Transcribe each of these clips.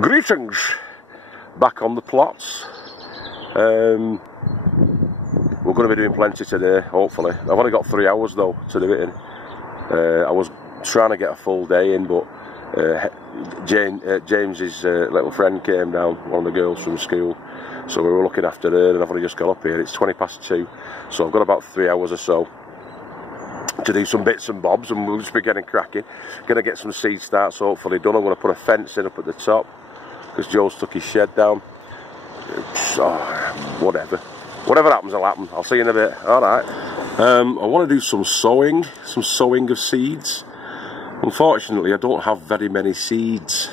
Greetings! Back on the plots. We're going to be doing plenty today, hopefully. I've only got 3 hours though to do it in. I was trying to get a full day in, but James's little friend came down, one of the girls from school, so we were looking after her, and I've only just got up here. It's 2:20, so I've got about 3 hours or so to do some bits and bobs, and we'll just be getting cracking. Going to get some seed starts hopefully done. I'm going to put a fence in up at the top because Joe's took his shed down. Whatever happens will happen. I'll see you in a bit. Alright. I want to do some sowing of seeds. Unfortunately, I don't have very many seeds.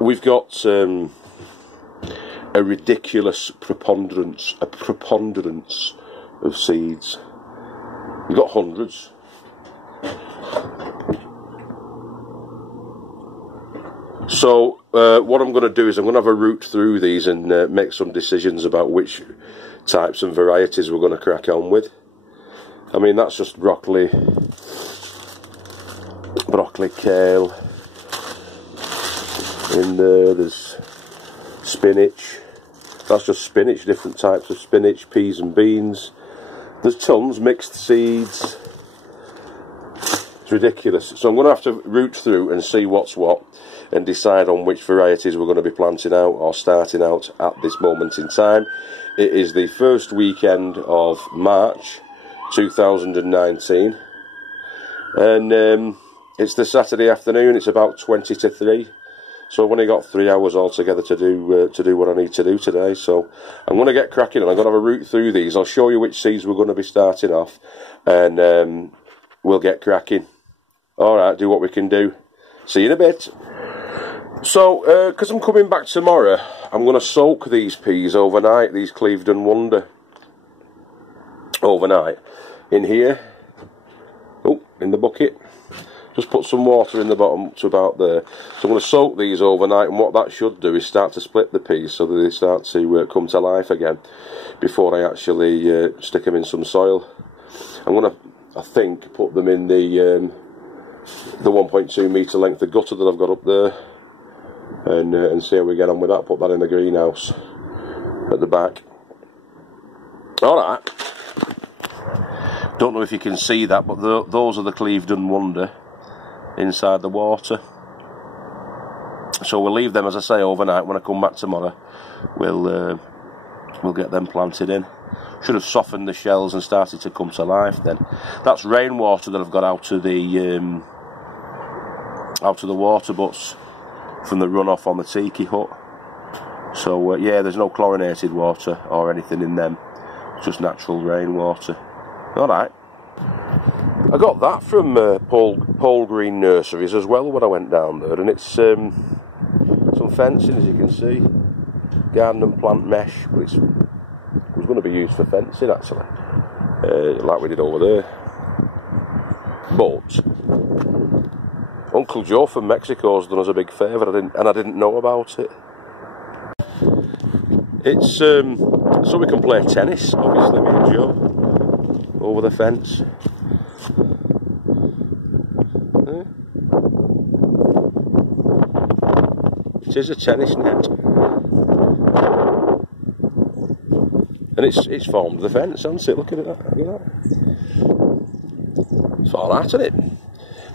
We've got a ridiculous preponderance of seeds. We've got hundreds. So what I'm going to do is I'm going to have a root through these and make some decisions about which types and varieties we're going to crack on with. I mean, that's just broccoli, kale. In there's spinach. That's just spinach, different types of spinach, peas and beans. There's tons, mixed seeds. It's ridiculous. So I'm going to have to root through and see what's what and decide on which varieties we're going to be planting out or starting out at this moment in time. It is the first weekend of March 2019, and it's the Saturday afternoon. It's about 20 to 3. So I've only got 3 hours altogether to do what I need to do today. So I'm going to get cracking, and I'm going to have a root through these. I'll show you which seeds we're going to be starting off, and we'll get cracking. Alright, do what we can do. See you in a bit. So, because I'm coming back tomorrow, I'm going to soak these peas overnight, these Clevedon Wonder. Overnight. In here. Oh, in the bucket. Just put some water in the bottom to about there. So I'm going to soak these overnight, and what that should do is start to split the peas so that they start to come to life again before I actually stick them in some soil. I'm going to, I think, put them in the 1.2 metre length of gutter that I've got up there, and see how we get on with that. Put that in the greenhouse at the back. Alright. Don't know if you can see that, but those are the Clevedon Wonder inside the water. So we'll leave them, as I say, overnight. When I come back tomorrow, we'll get them planted in. Should have softened the shells and started to come to life then. That's rainwater that I've got out of the water butts from the runoff on the tiki hut. So yeah, there's no chlorinated water or anything in them. It's just natural rainwater. Alright. I got that from Paul Green Nurseries as well when I went down there, and it's some fencing, as you can see, garden and plant mesh, but it was going to be used for fencing actually, like we did over there. But Uncle Joe from Mexico's done us a big favour, I didn't know about it. It's so we can play tennis, obviously, me and Joe, over the fence. It is a tennis net, and it's formed the fence, hasn't it? Look at that. Look at that. It's all right, isn't it?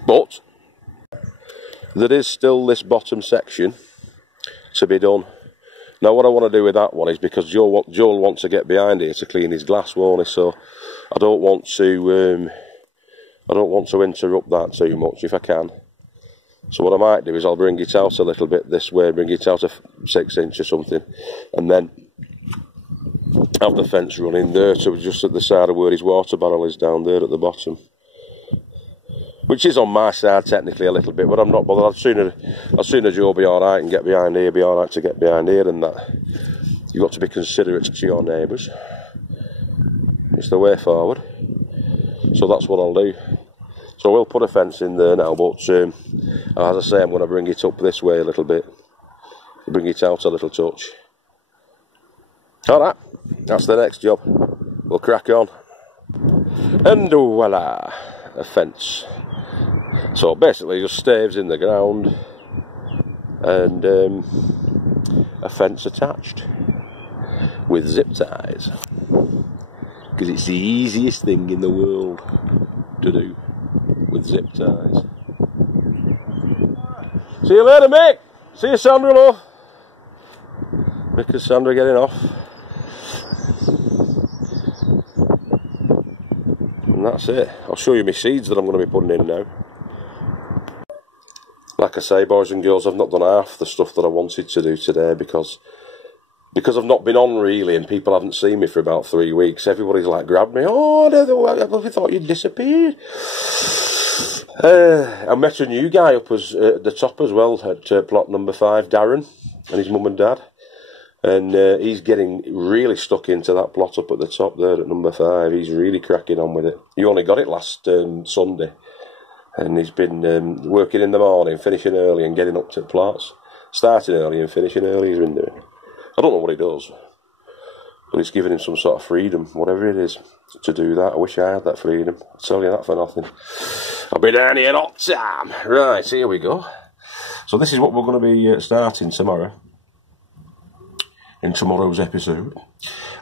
But there is still this bottom section to be done. Now, what I want to do with that one is, because Joel wants to get behind here to clean his glass, won't he? So I don't want to interrupt that too much if I can. So what I might do is I'll bring it out a little bit this way, bring it out a 6 inch or something, and then have the fence running there to just at the side of where his water barrel is, down there at the bottom. Which is on my side technically a little bit, but I'm not bothered. I'd sooner Joe be alright and get behind here, be alright to get behind here, and that. You've got to be considerate to your neighbours. It's the way forward. So that's what I'll do. So we'll put a fence in there now, but as I say, I'm going to bring it up this way a little bit, bring it out a little touch. Alright, that's the next job. We'll crack on. And voila, a fence. So basically just staves in the ground and a fence attached with zip ties, because it's the easiest thing in the world to do with zip ties. See you later, mate. See you, Sandra, love. Mick and Sandra getting off. And that's it. I'll show you my seeds that I'm going to be putting in now. Like I say, boys and girls, I've not done half the stuff that I wanted to do today because I've not been on really and people haven't seen me for about 3 weeks. Everybody's like grabbed me. Oh, I thought you'd disappeared. I met a new guy up at the top as well at plot number 5, Darren, and his mum and dad. And he's getting really stuck into that plot up at the top there at number 5. He's really cracking on with it. He only got it last Sunday. And he's been working in the morning, finishing early and getting up to plots. Starting early and finishing early he's been doing. I don't know what he does, but it's giving him some sort of freedom, whatever it is, to do that. I wish I had that freedom. I'll tell you that for nothing. I'll be down here all the time. Right, here we go. So this is what we're going to be starting tomorrow, in tomorrow's episode.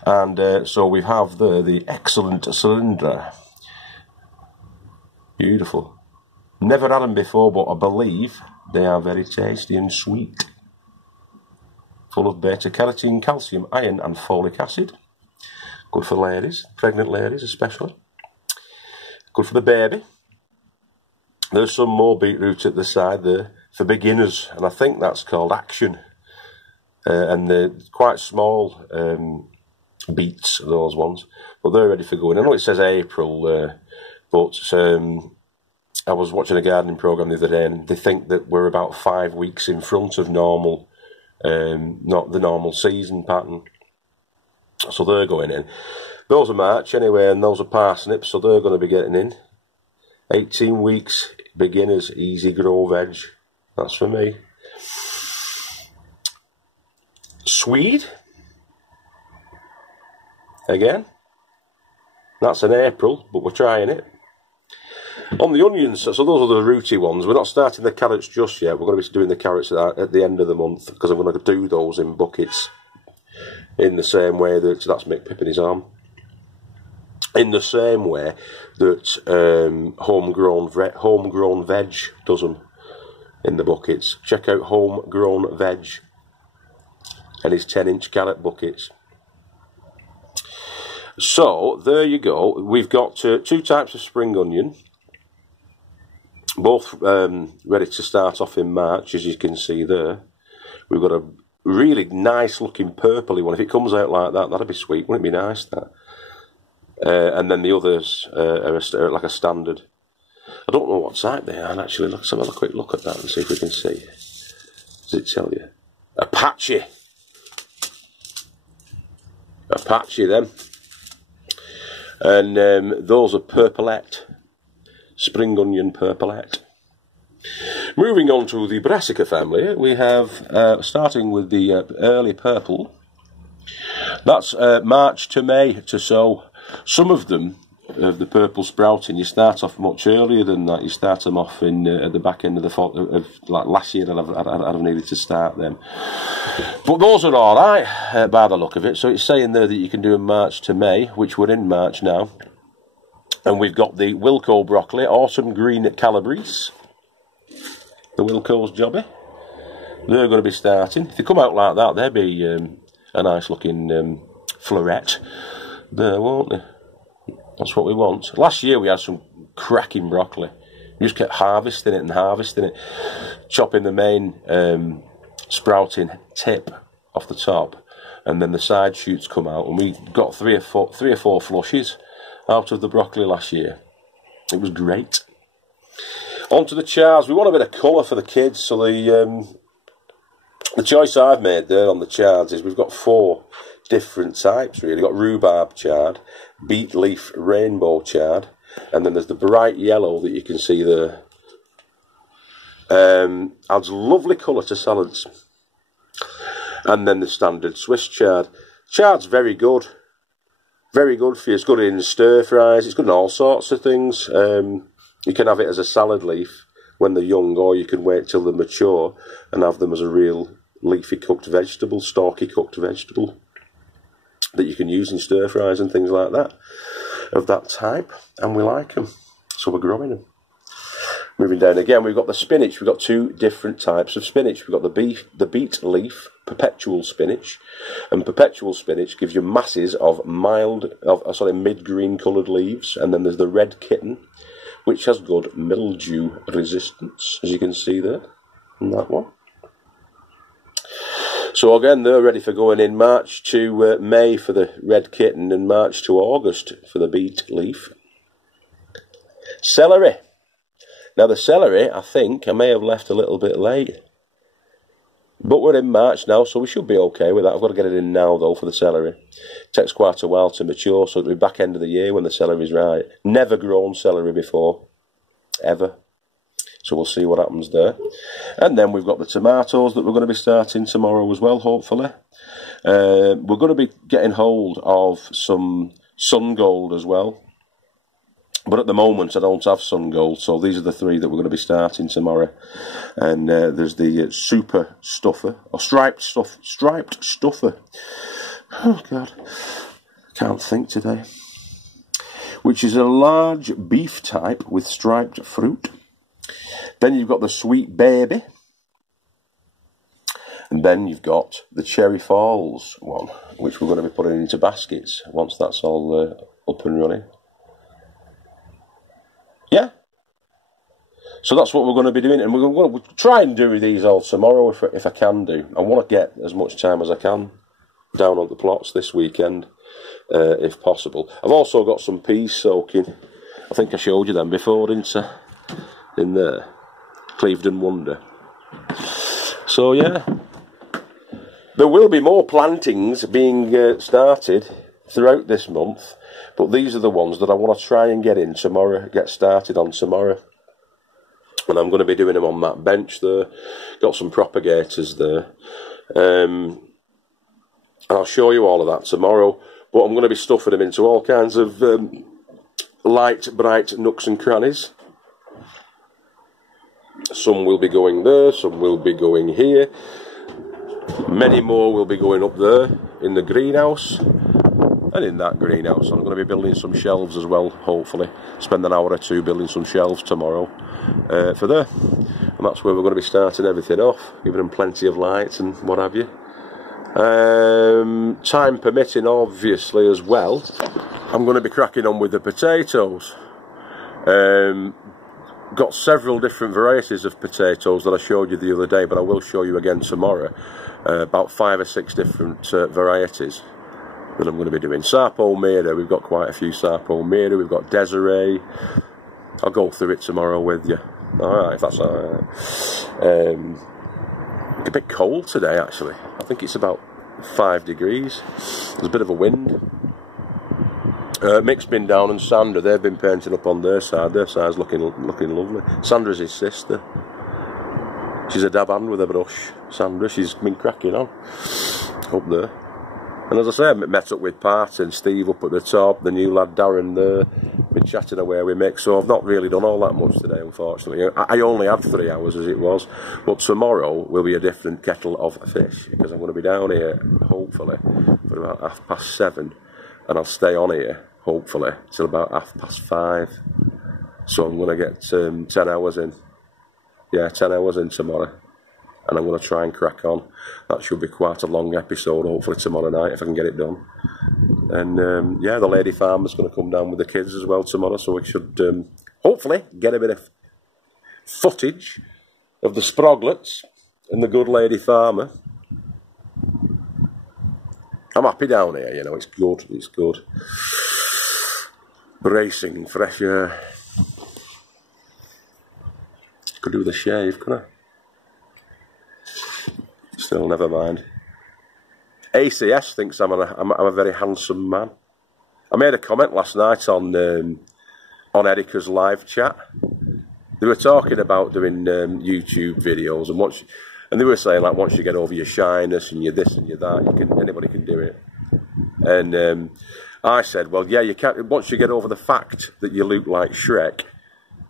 And so we have the excellent cylinder. Beautiful. Never had them before, but I believe they are very tasty and sweet. Full of beta-carotene, calcium, iron and folic acid. Good for ladies, pregnant ladies especially. Good for the baby. There's some more beetroot at the side there for beginners, and I think that's called Action. And they're quite small beets, those ones, but they're ready for going. I know it says April, but I was watching a gardening programme the other day and they think that we're about 5 weeks in front of normal, not the normal season pattern. So they're going in. Those are March anyway, and those are parsnips, so they're going to be getting in. 18 weeks, beginners, easy grow veg. That's for me. Swede. Again. That's in April, but we're trying it. On the onions, so those are the rooty ones. We're not starting the carrots just yet. We're going to be doing the carrots at the end of the month because I'm going to do those in buckets in the same way that's Mick pipping his arm. In the same way that homegrown veg does them in the buckets. Check out Homegrown Veg and his 10-inch carrot buckets. So there you go. We've got 2 types of spring onion. Both ready to start off in March, as you can see there. We've got a really nice looking purpley one. If it comes out like that, that'd be sweet. Wouldn't it be nice, that? And then the others are like a standard. I don't know what type they are, actually. Let's have a quick look at that and see if we can see. Does it tell you? Apache. Apache, them. And those are purplette. Spring onion purplette. Moving on to the brassica family, we have, starting with the early purple, that's March to May to sow. Some of them, the purple sprouting, you start off much earlier than that. You start them off in at the back end of the fall, like last year. I'd have needed to start them, but those are all right by the look of it. So it's saying there that you can do in March to May, which we're in March now. And we've got the Wilco broccoli, autumn green calabrese. The Wilco's jobby. They're going to be starting. If they come out like that, they'll be a nice looking floret there, won't they? That's what we want. Last year we had some cracking broccoli. We just kept harvesting it and harvesting it. Chopping the main sprouting tip off the top. And then the side shoots come out. And we got three or four flushes out of the broccoli last year. It was great. On to the chars. We want a bit of colour for the kids, so the choice I've made there on the chars is we've got 4 different types really. We've got rhubarb chard, beet leaf rainbow chard, and then there's the bright yellow that you can see there. Adds lovely colour to salads. And then the standard Swiss chard. Chard's very good. Very good for you. It's good in stir fries. It's good in all sorts of things. You can have it as a salad leaf when they're young, or you can wait till they're mature and have them as a real leafy cooked vegetable, stalky cooked vegetable that you can use in stir fries and things like that, of that type, and we like them, so we're growing them. Moving down again, we've got the spinach. We've got two different types of spinach. We've got the beet leaf, perpetual spinach, and perpetual spinach gives you masses of mid-green coloured leaves, and then there's the red kitten, which has good mildew resistance, as you can see there, in that one. So again, they're ready for going in March to May for the red kitten, and March to August for the beet leaf. Celery. Now the celery, I think, I may have left a little bit late. But we're in March now, so we should be okay with that. I've got to get it in now, though, for the celery. It takes quite a while to mature, so it'll be back end of the year when the celery's right. Never grown celery before. Ever. So we'll see what happens there. And then we've got the tomatoes that we're going to be starting tomorrow as well, hopefully. We're going to be getting hold of some sun gold as well. But at the moment, I don't have sun gold, so these are the three that we're going to be starting tomorrow. And there's the super stuffer, or striped stuffer. Oh, God. Can't think today. Which is a large beef type with striped fruit. Then you've got the sweet baby. And then you've got the cherry falls one, which we're going to be putting into baskets once that's all up and running. Yeah. So that's what we're going to be doing, and we're going to try and do these all tomorrow if I can do. I want to get as much time as I can down on the plots this weekend, if possible. I've also got some peas soaking. I think I showed you them before, didn't I? In there. Clevedon Wonder. So yeah. There will be more plantings being started throughout this month, but these are the ones that I want to try and get in tomorrow, get started on tomorrow. And I'm going to be doing them on that bench there. Got some propagators there. And I'll show you all of that tomorrow. But I'm going to be stuffing them into all kinds of light, bright nooks and crannies. Some will be going there, some will be going here. Many more will be going up there in the greenhouse. And in that greenhouse, I'm going to be building some shelves as well, hopefully. Spend an hour or two building some shelves tomorrow for there. And that's where we're going to be starting everything off, giving them plenty of light and what have you. Time permitting, obviously, as well, I'm going to be cracking on with the potatoes. Got several different varieties of potatoes that I showed you the other day, but I will show you again tomorrow. About 5 or 6 different varieties that I'm going to be doing. Sarpo Mira, we've got quite a few Sarpo Mira. We've got Desiree. I'll go through it tomorrow with you. Alright, if that's alright. It's a bit cold today, actually. I think it's about 5 degrees. There's a bit of a wind. Mick's been down, and Sandra, they've been painting up on their side. Their side's looking lovely. Sandra's his sister. She's a dab hand with a brush. Sandra, she's been cracking on up there. And as I say, I met up with Pat and Steve up at the top, the new lad Darren there, been chatting away with Mick, so I've not really done all that much today, unfortunately. I only had 3 hours as it was, but tomorrow will be a different kettle of fish, because I'm going to be down here, hopefully, for about 7:30, and I'll stay on here, hopefully, till about 5:30. So I'm going to get 10 hours in. Yeah, 10 hours in tomorrow. And I'm going to try and crack on. That should be quite a long episode, hopefully tomorrow night, if I can get it done. And yeah, the lady farmer's going to come down with the kids as well tomorrow, so we should hopefully get a bit of footage of the sproglets and the good lady farmer. I'm happy down here, you know, it's good, it's good. Bracing fresh air. Could do with a shave, could I? Still, never mind. ACS thinks I'm a very handsome man. I made a comment last night on Erica's live chat. They were talking about doing YouTube videos, and they were saying, like, once you get over your shyness and your this and your that, anybody can do it. And I said, well, yeah, you can't. Once you get over the fact that you look like Shrek,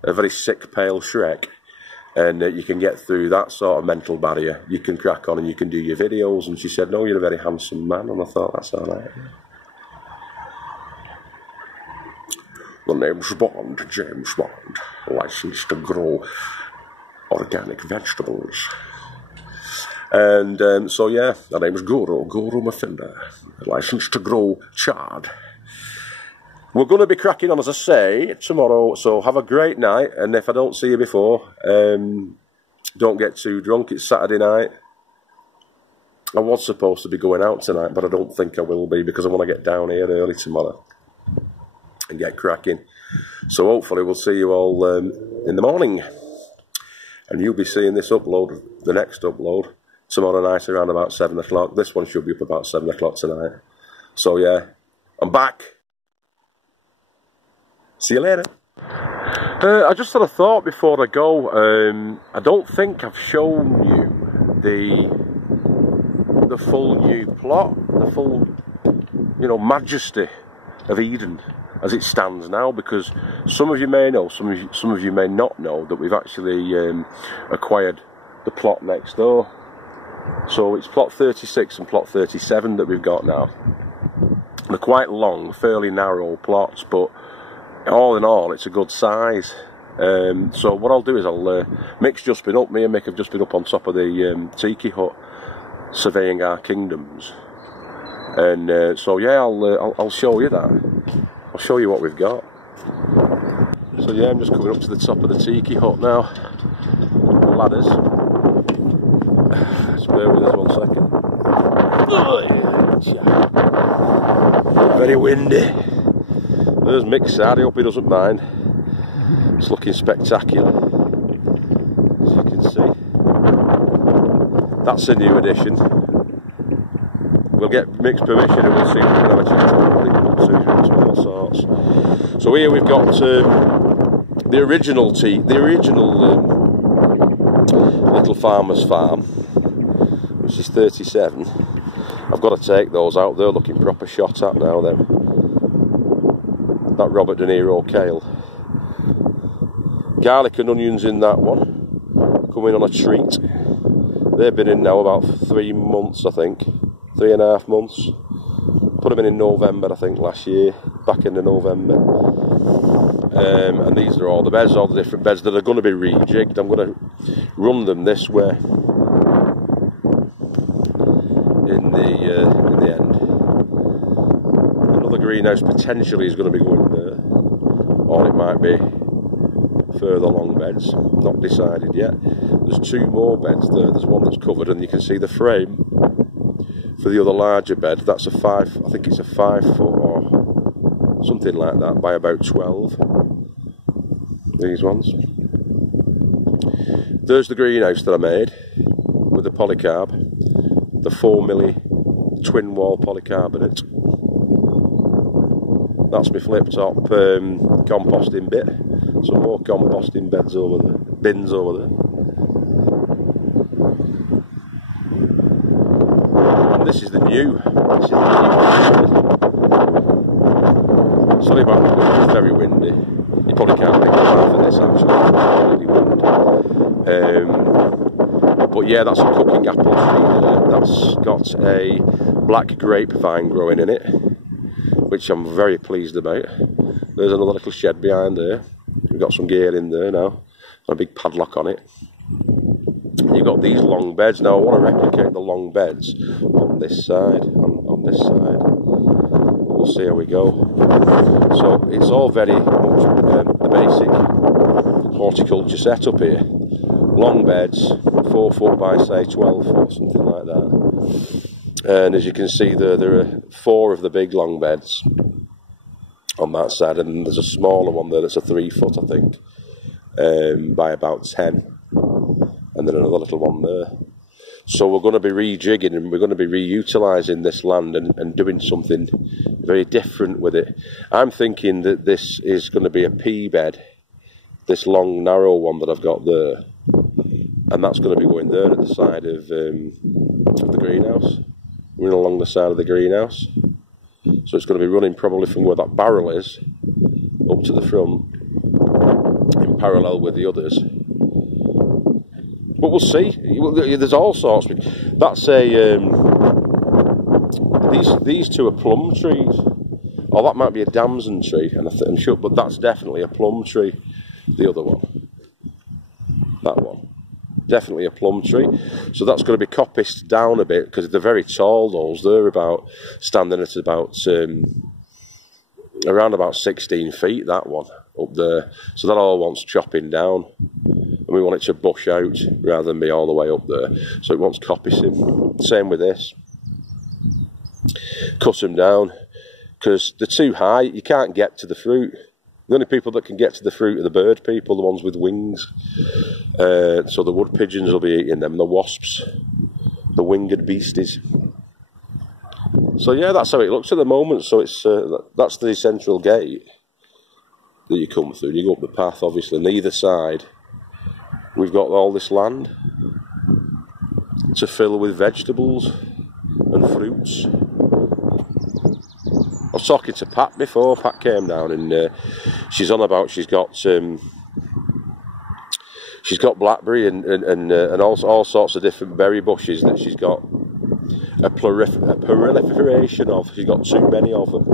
a very sick, pale Shrek, and you can get through that sort of mental barrier. You can crack on and you can do your videos. And she said, no, you're a very handsome man. And I thought, that's all right. The name's Bond, James Bond, licensed to grow organic vegetables. And so yeah, the name's Guru Murphinda, licensed to grow chard. We're going to be cracking on, as I say, tomorrow, so have a great night, and if I don't see you before, don't get too drunk. It's Saturday night. I was supposed to be going out tonight, but I don't think I will be, because I want to get down here early tomorrow and get cracking. So hopefully we'll see you all in the morning, and you'll be seeing this upload, the next upload, tomorrow night around about 7 o'clock. This one should be up about 7 o'clock tonight. So yeah, I'm back. See you later. I just had a thought before I go. I don't think I've shown you the full new plot, the full, you know, majesty of Eden as it stands now, because some of you may know, some of you may not know that we've actually acquired the plot next door. So it's plot 36 and plot 37 that we've got now. They're quite long, fairly narrow plots, but all in all, it's a good size. So what I'll do is Mick's just been up, me and Mick have just been up on top of the tiki hut, surveying our kingdoms. And so yeah, I'll show you that. I'll show you what we've got. So yeah, I'm just coming up to the top of the tiki hut now. Ladders. Just bear with us 1 second. Oh, very windy. There's Mick's side, I hope he doesn't mind. It's looking spectacular, as you can see. That's a new addition. We'll get Mick's permission and we'll see if we can have a chat to all sorts. So here we've got the original Little Farmer's Farm, which is 37. I've got to take those out, they're looking proper shot at now then. That Robert De Niro kale. Garlic and onions in that one. Coming on a treat. They've been in now about 3 months, I think. 3.5 months. Put them in November, I think, last year. Back into November. And these are all the beds, all the different beds that are going to be rejigged. I'm going to run them this way. In the end. Another greenhouse potentially is going to be going there, or it might be further long beds, not decided yet. There's 2 more beds there. There's one that's covered, and you can see the frame for the other larger bed. That's I think it's a 5 foot or something like that by about 12. These ones. There's the greenhouse that I made with the polycarb, the 4mm twin wall polycarbonate. That's my flip top composting bit. Some more composting beds over there, bins over there. And this is the new. Sorry about the wind, it's very windy. You probably can't make a for this actually. Really wind. But yeah, that's a cooking apple tree there. That's got a black grapevine growing in it, which I'm very pleased about. There's another little shed behind there. We've got some gear in there now. Got a big padlock on it. You've got these long beds. Now I want to replicate the long beds on this side, on this side. We'll see how we go. So it's all very much the basic horticulture setup here. Long beds, 4 foot by say 12 foot, something like that. And as you can see there are 4 of the big long beds on that side, and there's a smaller one there that's a 3 foot, I think, by about 10, and then another little one there. So we're going to be rejigging and we're going to be reutilising this land and doing something very different with it. I'm thinking that this is going to be a pea bed, this long narrow one that I've got there, and that's going to be going there at the side of the greenhouse, running along the side of the greenhouse. So it's going to be running probably from where that barrel is up to the front in parallel with the others. But we'll see. There's all sorts. That's a these two are plum trees. Oh, that might be a damson tree, and I'm sure, but that's definitely a plum tree. The other one, that one, definitely a plum tree. So that's going to be coppiced down a bit because they're very tall. Those they're about standing at about around about 16 feet. That one up there. So that all wants chopping down. And we want it to bush out rather than be all the way up there. So it wants coppicing. Same with this. Cut them down because they're too high. You can't get to the fruit. The only people that can get to the fruit are the bird people, the ones with wings. So the wood pigeons will be eating them, the wasps, the winged beasties. So yeah, that's how it looks at the moment. So it's that's the central gate that you come through. You go up the path, obviously, and either side we've got all this land to fill with vegetables and fruits. I was talking to Pat before. Pat came down and she's on about she's got blackberry and all sorts of different berry bushes that she's got a proliferation of. She's got too many of them,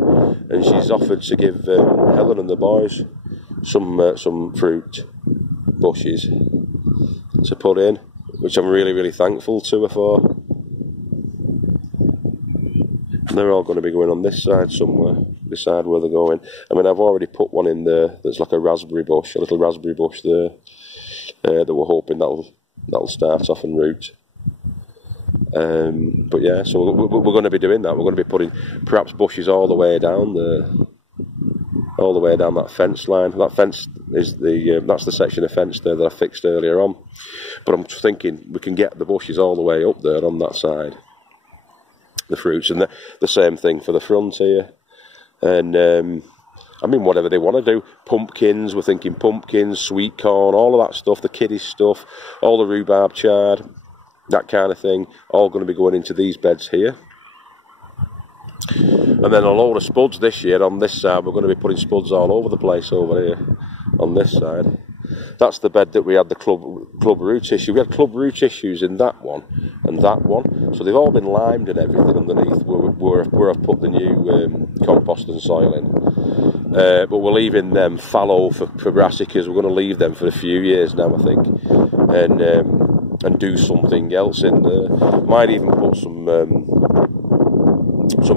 and she's offered to give Helen and the boys some fruit bushes to put in, which I'm really thankful to her for. And they're all going to be going on this side somewhere, beside where they're going. I mean, I've already put one in there that's like a raspberry bush, a little raspberry bush there, that we're hoping that'll start off and root. But yeah, so we're going to be doing that. We're going to be putting perhaps bushes all the way down there, all the way down that fence line. That fence is that's the section of fence there that I fixed earlier on. But I'm thinking we can get the bushes all the way up there on that side. The fruits, and the same thing for the front here. And I mean, whatever they want to do. Pumpkins, we're thinking pumpkins, sweet corn, all of that stuff, the kiddies stuff, all the rhubarb chard, that kind of thing, all going to be going into these beds here. And then a load of spuds this year on this side. We're going to be putting spuds all over the place over here on this side. That's the bed that we had the club root issue. We had club root issues in that one and that one. So they've all been limed and everything underneath where I've put the new compost and soil in. But we're leaving them fallow for brassicas. We're going to leave them for a few years now, I think. And do something else in there. Might even put some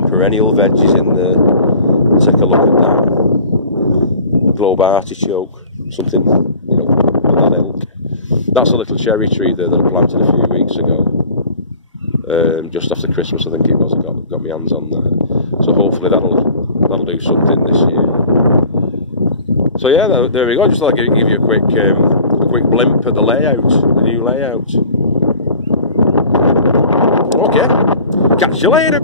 perennial veggies in there. Take a look at that. Globe artichoke, something, you know, of that ilk. That's a little cherry tree there that I planted a few weeks ago. Just after Christmas, I think it was. I got my hands on there. So hopefully that'll do something this year. So yeah, there we go. Just thought I'd give you a quick blimp at the layout, the new layout. Okay, catch you later.